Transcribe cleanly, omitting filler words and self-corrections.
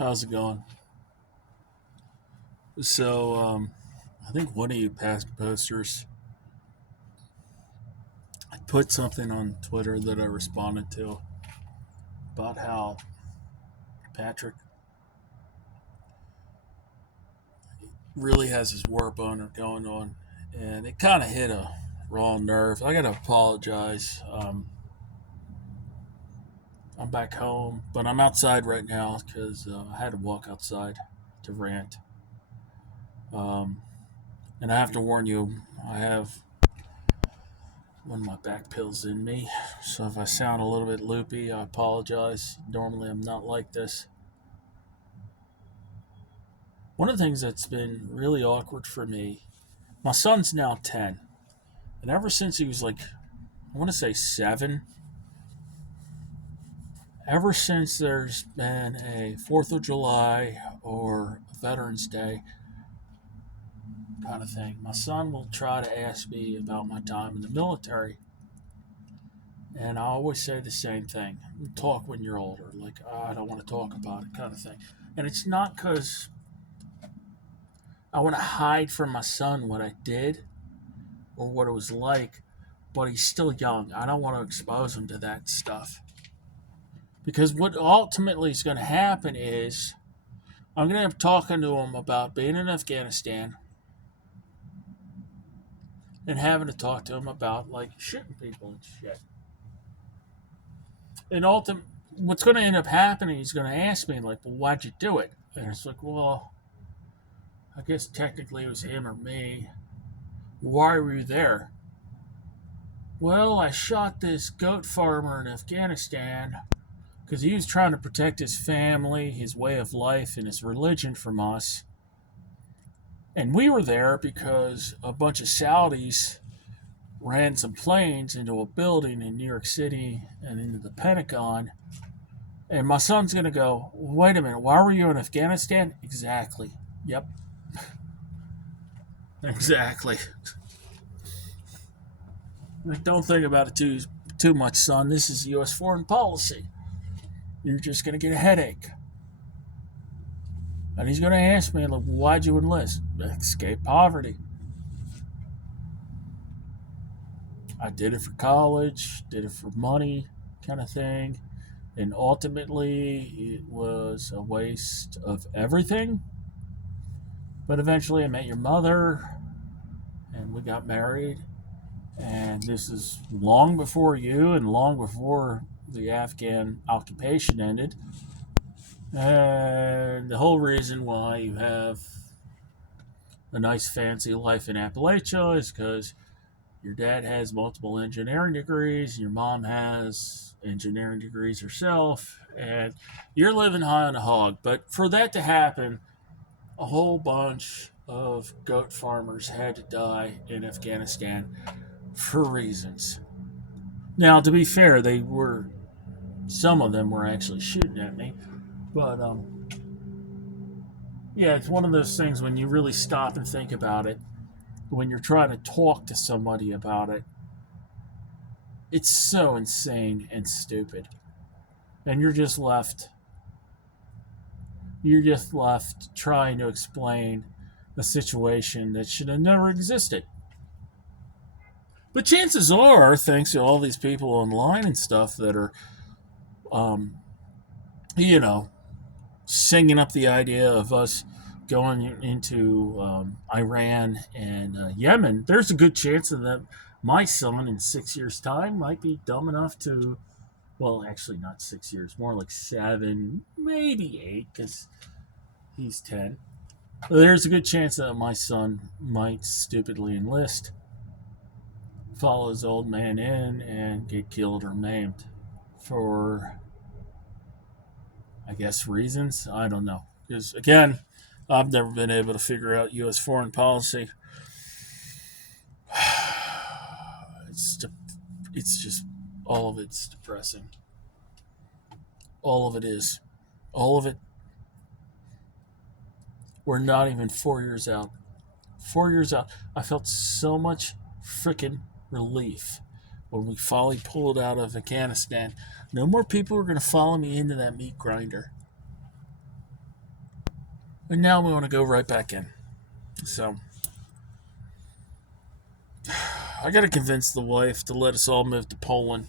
How's it going? I think one of you past posters put something on Twitter that I responded to about how Patrick really has his war boner going on, and it kind of hit a raw nerve. I gotta apologize. I'm back home, but I'm outside right now because I had to walk outside to rant. Um, and I have to warn you, I have one of my back pills in me. So if I sound a little bit loopy, I apologize. Normally I'm not like this. One of the things that's been really awkward for me, my son's now 10. And ever since he was like, I want to say 7, ever since there's been a 4th of July or Veterans Day kind of thing, my son will try to ask me about my time in the military. And I always say the same thing: talk when you're older. Like, "Oh, I don't want to talk about it," kind of thing. And it's not because I want to hide from my son what I did or what it was like, but he's still young. I don't want to expose him to that stuff. Because what ultimately is going to happen is I'm going to end up talking to him about being in Afghanistan and having to talk to him about like shooting people and shit. And ultimately, what's going to end up happening, he's going to ask me, like, well, why'd you do it? And it's like, well, I guess technically it was him or me. Why were you there? Well, I shot this goat farmer in Afghanistan because he was trying to protect his family, his way of life, and his religion from us. And we were there because a bunch of Saudis ran some planes into a building in New York City and into the Pentagon. And my son's going to go, wait a minute, why were you in Afghanistan? Exactly. Yep. Exactly. Like, don't think about it too much, son. This is U.S. foreign policy. You're just going to get a headache. And he's going to ask me, like, why'd you enlist? Escape poverty. I did it for college, did it for money, kind of thing. And ultimately, it was a waste of everything. But eventually, I met your mother, and we got married. And this is long before you and long before the Afghan occupation ended. And the whole reason why you have a nice fancy life in Appalachia is because your dad has multiple engineering degrees, your mom has engineering degrees herself, and you're living high on a hog. But for that to happen, a whole bunch of goat farmers had to die in Afghanistan for reasons. Now, to be fair, some of them were actually shooting at me, but yeah, it's one of those things when you really stop and think about it. When you're trying to talk to somebody about it, it's so insane and stupid, and you're just left trying to explain a situation that should have never existed. But chances are, thanks to all these people online and stuff that are, um, you know, singing up the idea of us going into Iran and Yemen, there's a good chance that my son in 6 years' time might be dumb enough to, well, actually not 6 years, more like 7, maybe 8, because he's 10. There's a good chance that my son might stupidly enlist, follow his old man in, and get killed or maimed for, I guess, reasons. I don't know. Because, again, I've never been able to figure out U.S. foreign policy. It's, it's just, all of it's depressing. All of it is. All of it. We're not even 4 years out. 4 years out. I felt so much freaking relief when we finally pulled out of Afghanistan. No more people are going to follow me into that meat grinder. And now we want to go right back in. So I got to convince the wife to let us all move to Poland.